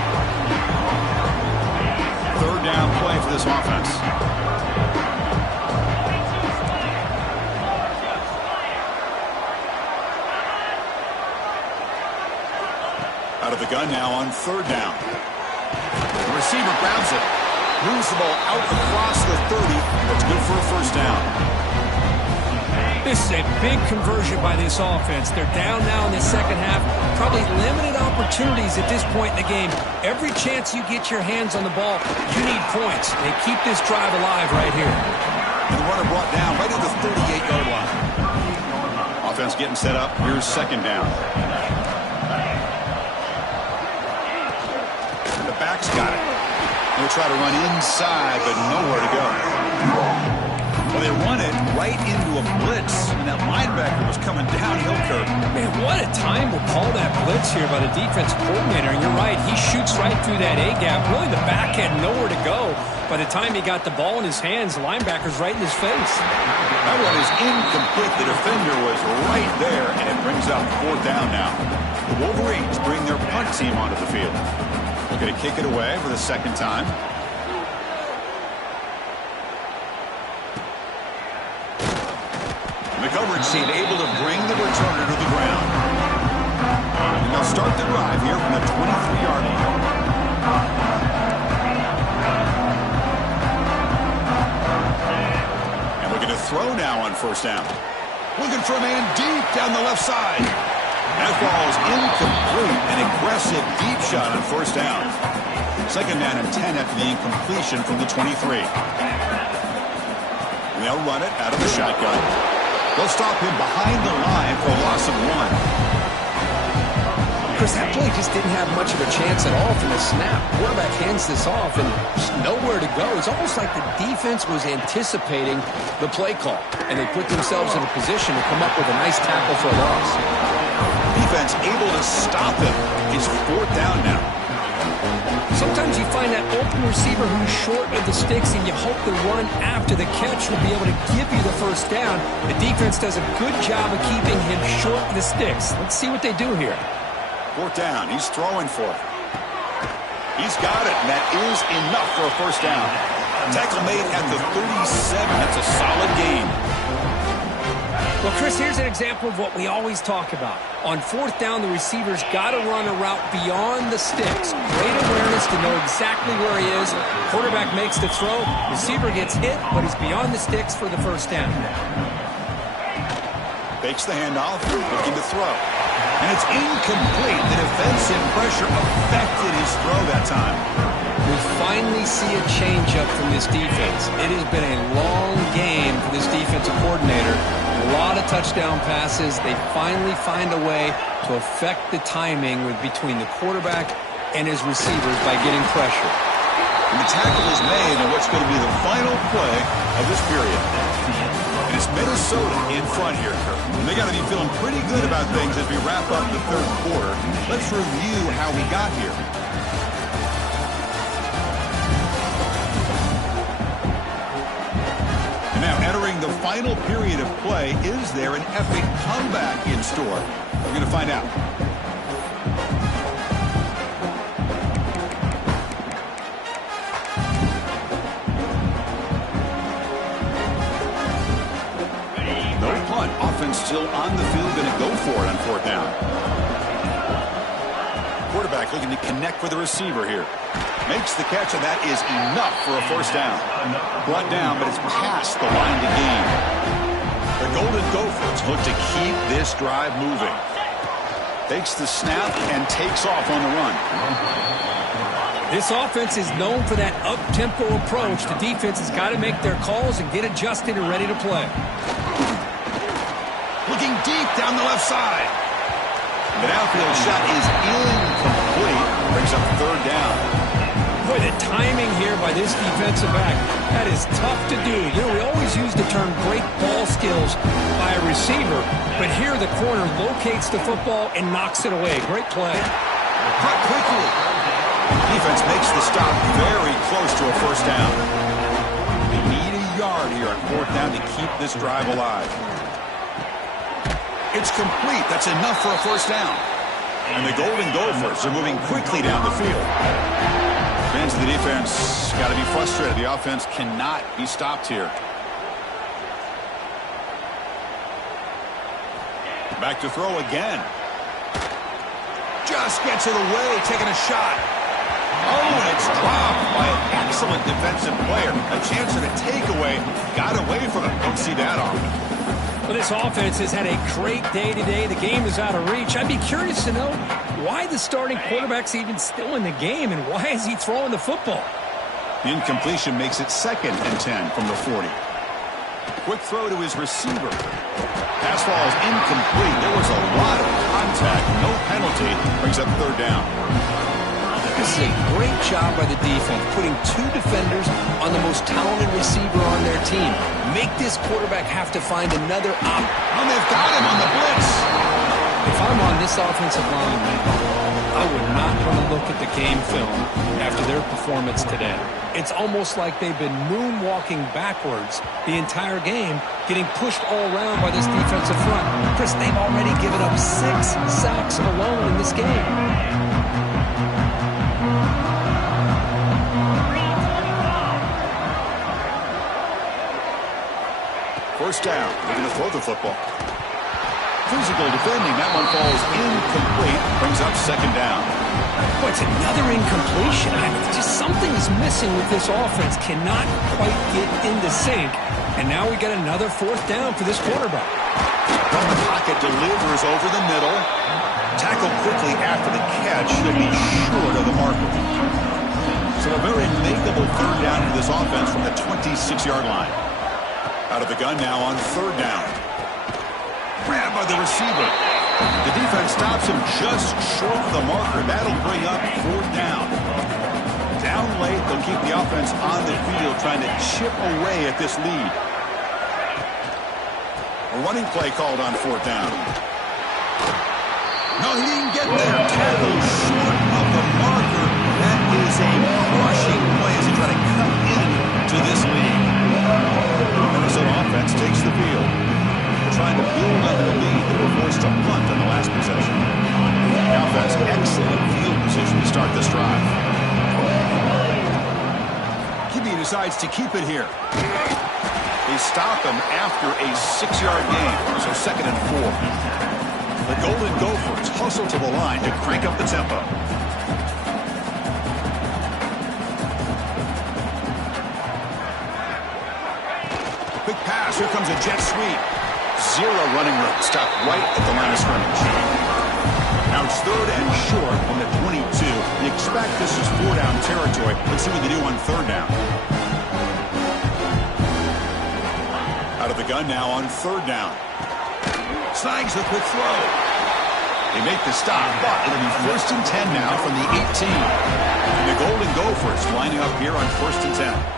Third down play for this offense. Out of the gun now on third down. The receiver grabs it. Moves the ball out across the 30. That's good for a first down. This is a big conversion by this offense. They're down now in the second half. Probably limited opportunities at this point in the game. Every chance you get your hands on the ball, you need points. They keep this drive alive right here. And the runner brought down right at the 38-yard line. Offense getting set up. Here's second down. The back's got it. They'll try to run inside, but nowhere to go. Well, they run it right into a blitz, and that linebacker was coming downhill, Kirk. Man, what a time to call that blitz here by the defensive coordinator. And you're right, he shoots right through that A-gap. Really, the back had nowhere to go. By the time he got the ball in his hands, the linebacker's right in his face. That one is incomplete. The defender was right there, and it brings up fourth down now. The Wolverines bring their punt team onto the field. Looking to kick it away for the second time. The coverage team able to bring the returner to the ground. And they'll start the drive here from the 23-yard line. And looking to throw now on first down. Looking for a man deep down the left side. That ball's incomplete. An aggressive deep shot on first down. Second down and 10 after the incompletion from the 23. And they'll run it out of the shotgun. They'll stop him behind the line for a loss of 1. Chris, that play just didn't have much of a chance at all from the snap. Quarterback hands this off and just nowhere to go. It's almost like the defense was anticipating the play call, and they put themselves in a position to come up with a nice tackle for a loss. Defense able to stop him. It's fourth down now. Sometimes you find that open receiver who's short of the sticks, and you hope the run after the catch will be able to give you the first down. The defense does a good job of keeping him short of the sticks. Let's see what they do here. Fourth down. He's throwing for it. He's got it, and that is enough for a first down. Tackle made at the 37. That's a solid gain. Well, Chris, here's an example of what we always talk about. On fourth down, the receiver's got to run a route beyond the sticks. Great awareness to know exactly where he is. Quarterback makes the throw. Receiver gets hit, but he's beyond the sticks for the first down. Fakes the handoff, looking to throw. And it's incomplete. The defensive pressure affected his throw that time. We finally see a change-up from this defense. It has been a long game for this defensive coordinator. A lot of touchdown passes. They finally find a way to affect the timing between the quarterback and his receivers by getting pressure. And the tackle is made on what's going to be the final play of this period. And it's Minnesota in front here, Kirk. And they got to be feeling pretty good about things as we wrap up the third quarter. Let's review how we got here. During the final period of play, is there an epic comeback in store? We're going to find out. No punt. Offense still on the field, going to go for it on fourth down. Quarterback looking to connect with the receiver here. Makes the catch, and that is enough for a first down. Brought down, but it's past the line to gain. The Golden Gophers look to keep this drive moving. Takes the snap and takes off on the run. This offense is known for that up-tempo approach. The defense has got to make their calls and get adjusted and ready to play. Looking deep down the left side. The downfield shot is incomplete. Brings up third down. Boy, the timing here by this defensive back, that is tough to do. You know, we always use the term great ball skills by a receiver, but here the corner locates the football and knocks it away. Great play. Cut quickly. Defense makes the stop very close to a first down. They need a yard here on fourth down to keep this drive alive. It's complete. That's enough for a first down. And the Golden Gophers are moving quickly down the field. Fans of the defense got to be frustrated. The offense cannot be stopped here. Back to throw again. Just gets it away, taking a shot. Oh, and it's dropped by an excellent defensive player. A chance at a takeaway. Got away from it. Don't see that often. Well, this offense has had a great day today. The game is out of reach. I'd be curious to know why the starting quarterback's even still in the game and why is he throwing the football? The incompletion makes it 2nd and 10 from the 40. Quick throw to his receiver. Pass falls incomplete. There was a lot of contact. No penalty. Brings up third down. This is a great job by the defense, putting two defenders on the most talented receiver on their team. Make this quarterback have to find another op. And they've got him on the blitz. If I'm on this offensive line, I would not want to look at the game film after their performance today. It's almost like they've been moonwalking backwards the entire game, getting pushed all around by this defensive front. Chris, they've already given up 6 sacks alone in this game. First down. They're going to throw the football. Physical defending. That one falls incomplete. Brings up second down. Boy, it's another incompletion. Just something is missing with this offense. Cannot quite get into sync. And now we got another fourth down for this quarterback. From the pocket, delivers over the middle. Tackled quickly after the catch. Should be short of the marker. So a very makeable third down into this offense from the 26-yard line. Out of the gun now on third down. Grabbed by the receiver. The defense stops him just short of the marker. That'll bring up fourth down. Down late, they'll keep the offense on the field trying to chip away at this lead. A running play called on fourth down. No, he didn't get there. Tackled short of the marker. That is a crushing play as he tries to cut into this lead. Minnesota offense takes the field. Trying to build up the lead. They were forced to punt on the last possession. The offense, excellent field position to start this drive. Kibbe decides to keep it here. They stop him after a 6-yard gain, so 2nd and 4. The Golden Gophers hustle to the line to crank up the tempo. Quick pass. Here comes a jet sweep. 0 running room. Stopped right at the line of scrimmage. Now it's 3rd and short on the 22. You expect this is 4-down territory. Let's see what they do on 3rd down. Out of the gun now on 3rd down. Snags the quick throw. They make the stop, but it'll be 1st and 10 now from the 18. And the Golden Gophers lining up here on 1st and 10.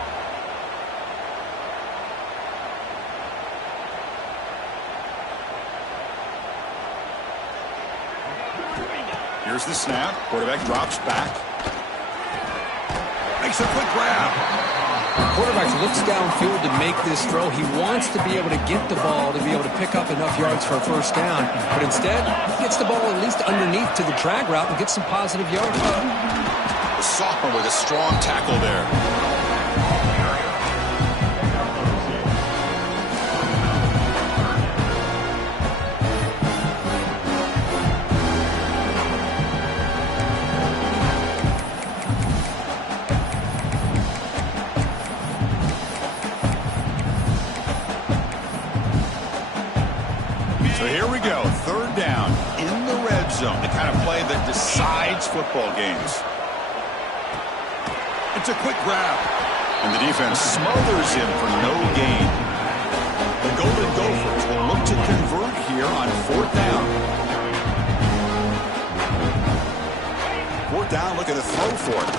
Here's the snap. Quarterback drops back. Makes a quick grab. Quarterback looks downfield to make this throw. He wants to be able to get the ball to be able to pick up enough yards for a first down. But instead, he gets the ball at least underneath to the drag route and gets some positive yards. The sophomore with a strong tackle there. So here we go, third down in the red zone, the kind of play that decides football games. It's a quick grab, and the defense smothers him for no gain. The Golden Gophers will look to convert here on fourth down. Fourth down, look at the throw for it.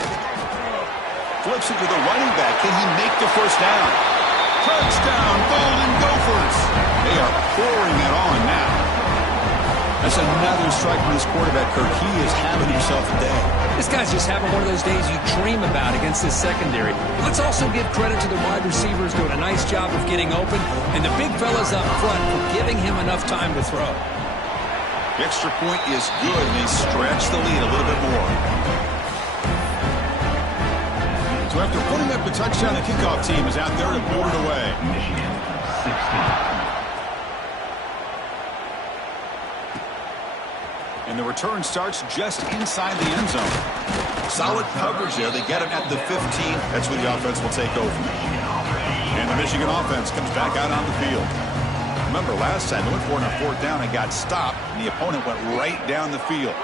Flips it to the running back. Can he make the first down? Touchdown, Golden Gophers. They are pouring it on now. That's another strike from this quarterback, Kirk. He is having himself a day. This guy's just having one of those days you dream about against this secondary. Let's also give credit to the wide receivers doing a nice job of getting open, and the big fellas up front for giving him enough time to throw. The extra point is good, and they stretch the lead a little bit more. So after putting up the touchdown, the kickoff team is out there to put it away. Michigan, 16. And the return starts just inside the end zone. Solid coverage there. They get him at the 15. That's where the offense will take over. And the Michigan offense comes back out on the field. Remember, last time they went for it on fourth down and got stopped, and the opponent went right down the field.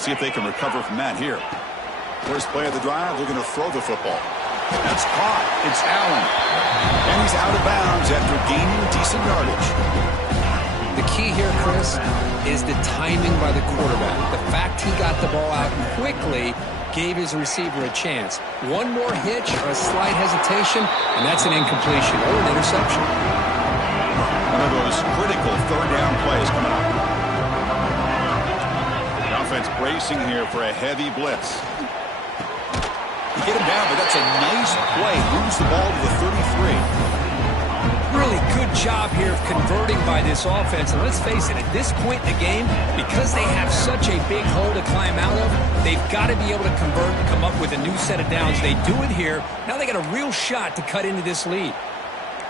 See if they can recover from that here. First play of the drive, they're going to throw the football. That's caught. It's Allen. And he's out of bounds after gaining decent yardage. The key here, Chris, is the timing by the quarterback. The fact he got the ball out quickly gave his receiver a chance. One more hitch or a slight hesitation, and that's an incompletion or an interception. One of those critical third down plays coming up. The offense bracing here for a heavy blitz. You get him down, but that's a nice play. Moves the ball to the 33. Really good job here of converting by this offense. And let's face it, at this point in the game, because they have such a big hole to climb out of, they've got to be able to convert and come up with a new set of downs. They do it here. Now they got a real shot to cut into this lead.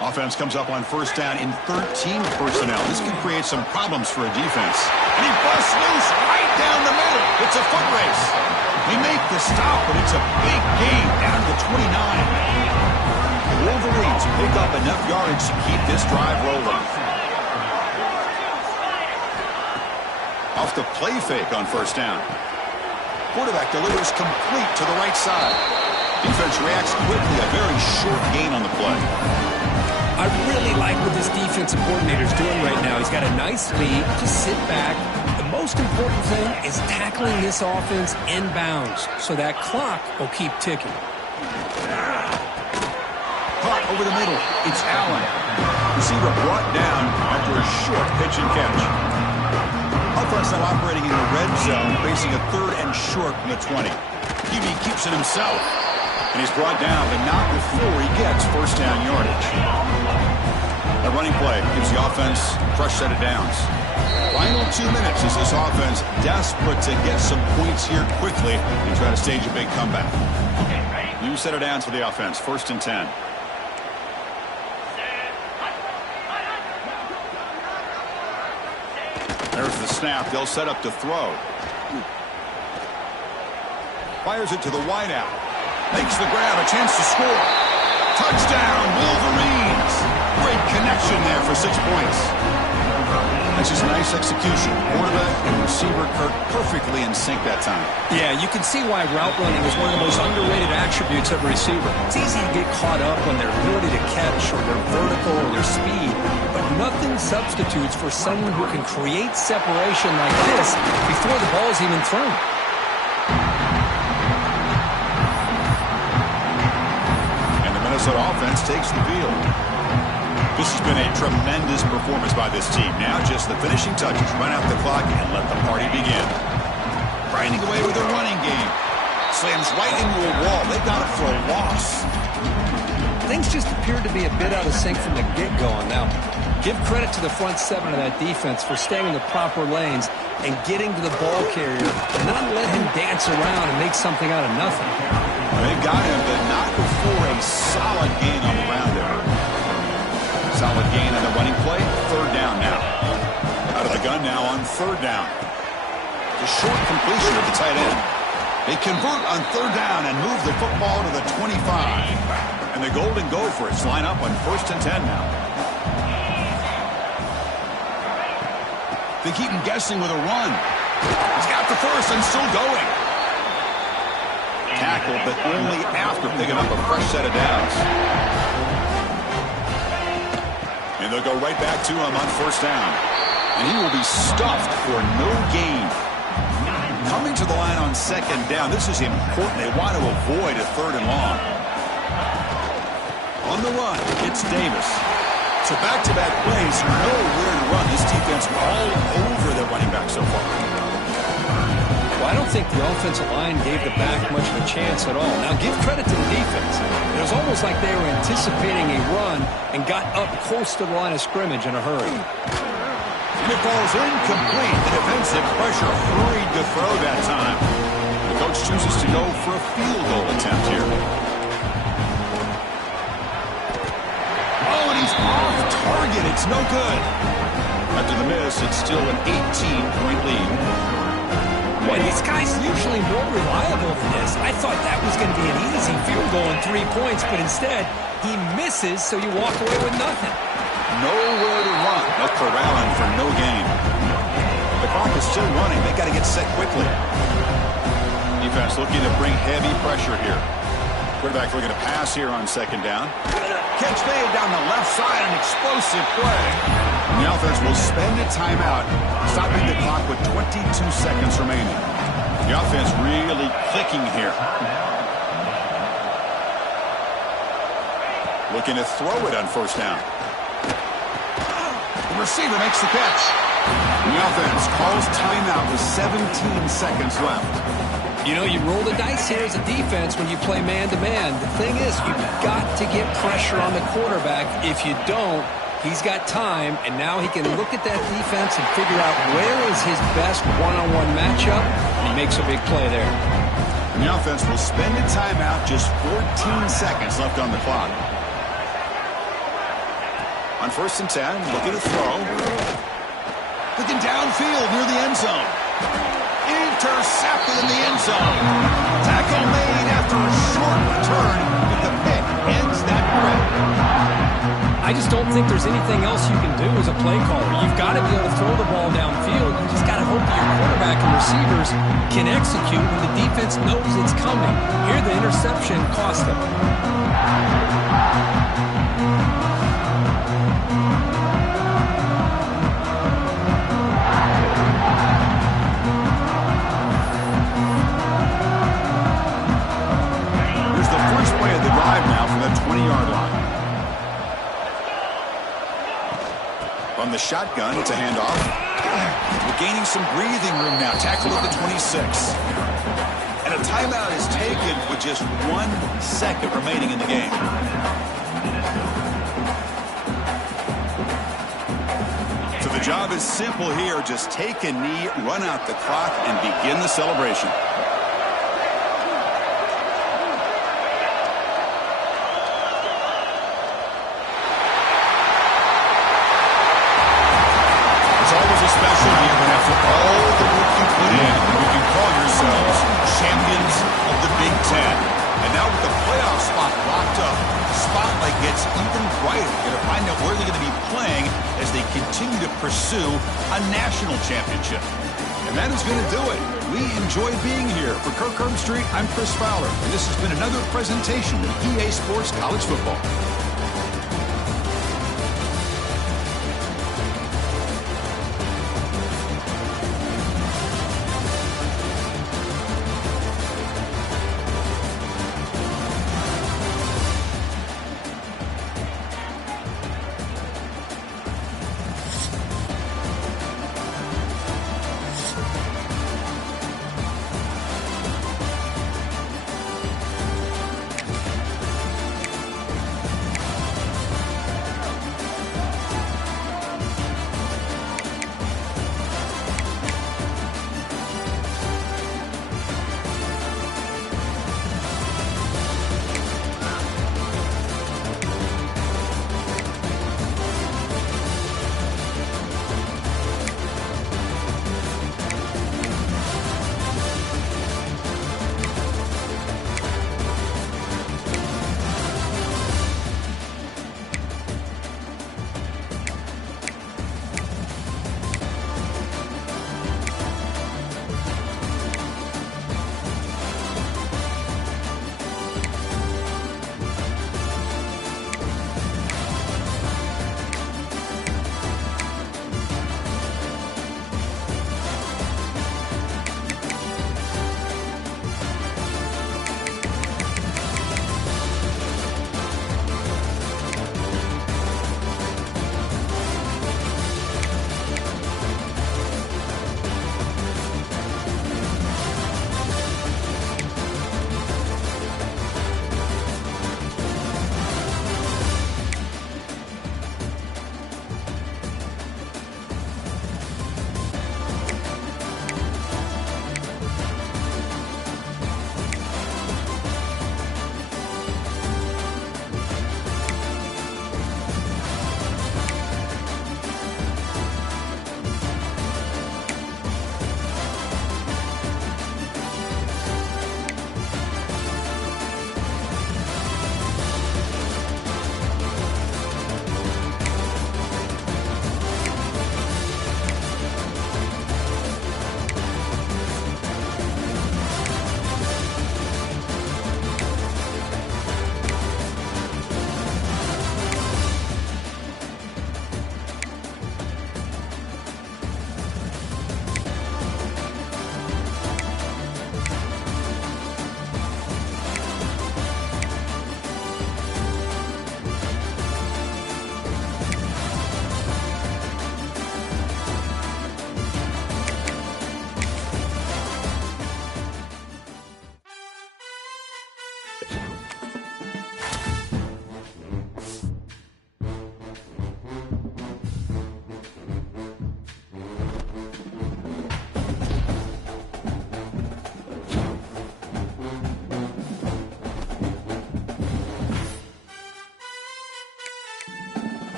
Offense comes up on first down in 13 personnel. This can create some problems for a defense. And he busts loose right down the middle. It's a foot race. They make the stop, but it's a big gain down to 29. The Wolverines pick up enough yardage to keep this drive rolling. Off the play fake on first down. Quarterback delivers complete to the right side. Defense reacts quickly, a very short gain on the play. I really like what this defensive coordinator is doing right now. He's got a nice lead. Just sit back. The most important thing is tackling this offense inbounds so that clock will keep ticking. Caught over the middle. It's Allen. Receiver brought down after a short pitch and catch. Offense now operating in the red zone, facing a third and short from the 20. QB keeps it himself. And he's brought down, but not before he gets first down yardage. A running play gives the offense a fresh set of downs. Final 2 minutes as this offense desperate to get some points here quickly and try to stage a big comeback. New set of downs for the offense, first and 10. There's the snap. They'll set up to throw. Fires it to the wideout. Makes the grab, a chance to score. Touchdown, Wolverines. Great connection there for 6 points. That's just nice execution. Quarterback and receiver Kirk perfectly in sync that time. Yeah, you can see why route running is one of the most underrated attributes of a receiver. It's easy to get caught up on their ability to catch or their vertical or their speed, but nothing substitutes for someone who can create separation like this before the ball is even thrown. Minnesota offense takes the field. This has been a tremendous performance by this team. Now just the finishing touches. Run out the clock and let the party begin. Grinding away with their running game. Slams right into a wall. They got it for a loss. things just appeared to be a bit out of sync from the get-go on that one. Give credit to the front seven of that defense for staying in the proper lanes and getting to the ball carrier and not let him dance around and make something out of nothing. They've got him, but not before a solid gain on the ground there. Solid gain on the running play. Third down now. Out of the gun now on third down. The short completion of the tight end. They convert on third down and move the football to the 25. And the Golden Gophers line up on 1st and 10 now. They keep him guessing with a run. He's got the first and still going. Tackle, but only after picking up a fresh set of downs. And they'll go right back to him on 1st down. And he will be stuffed for no gain. Coming to the line on 2nd down. This is important. They want to avoid a 3rd and long. On the run, it's Davis. So back-to-back plays, nowhere to run. This defense all over the running back so far. Well, I don't think the offensive line gave the back much of a chance at all. Now, give credit to the defense. It was almost like they were anticipating a run and got up close to the line of scrimmage in a hurry. It falls incomplete. The defensive pressure hurried to throw that time. The coach chooses to go for a field goal attempt here. Oh, and he's off target. It's no good. After the miss, it's still an 18-point lead. Boy, these guys usually more reliable than this. I thought that was going to be an easy field goal and 3 points, but instead, he misses, so you walk away with nothing. Nowhere to run. They'll corral him for no gain. The clock is still running. They got to get set quickly. Defense looking to bring heavy pressure here. Quarterback looking to pass here on 2nd down. Catch made down the left side, an explosive play. And the offense will spend a timeout, stopping the clock with 22 seconds remaining. The offense really clicking here. Looking to throw it on 1st down. The receiver makes the catch. The offense calls timeout with 17 seconds left. You know, you roll the dice here as a defense when you play man-to-man. The thing is, you've got to get pressure on the quarterback. If you don't, he's got time, and now he can look at that defense and figure out where is his best one-on-one matchup, and he makes a big play there. And the offense will spend a timeout, just 14 seconds left on the clock. On 1st and 10, looking to throw. Looking downfield near the end zone. Intercepted in the end zone. Tackle made after a short return. The pick ends that play. I just don't think there's anything else you can do as a play caller. You've got to be able to throw the ball downfield. You just got to hope that your quarterback and receivers can execute when the defense knows it's coming. Here, the interception cost them. the 20-yard line. On the shotgun, it's a handoff. We're gaining some breathing room now. Tackle at the 26. And a timeout is taken with just 1 second remaining in the game. So the job is simple here. Just take a knee, run out the clock, and begin the celebration. Special year, but after all the work you put in, you can call yourselves champions of the Big Ten. And now with the playoff spot locked up, the spotlight gets even brighter. You're going to find out where they're going to be playing as they continue to pursue a national championship. And that is going to do it. We enjoy being here. For Kirk Herbstreit, I'm Chris Fowler, and this has been another presentation of EA Sports College Football.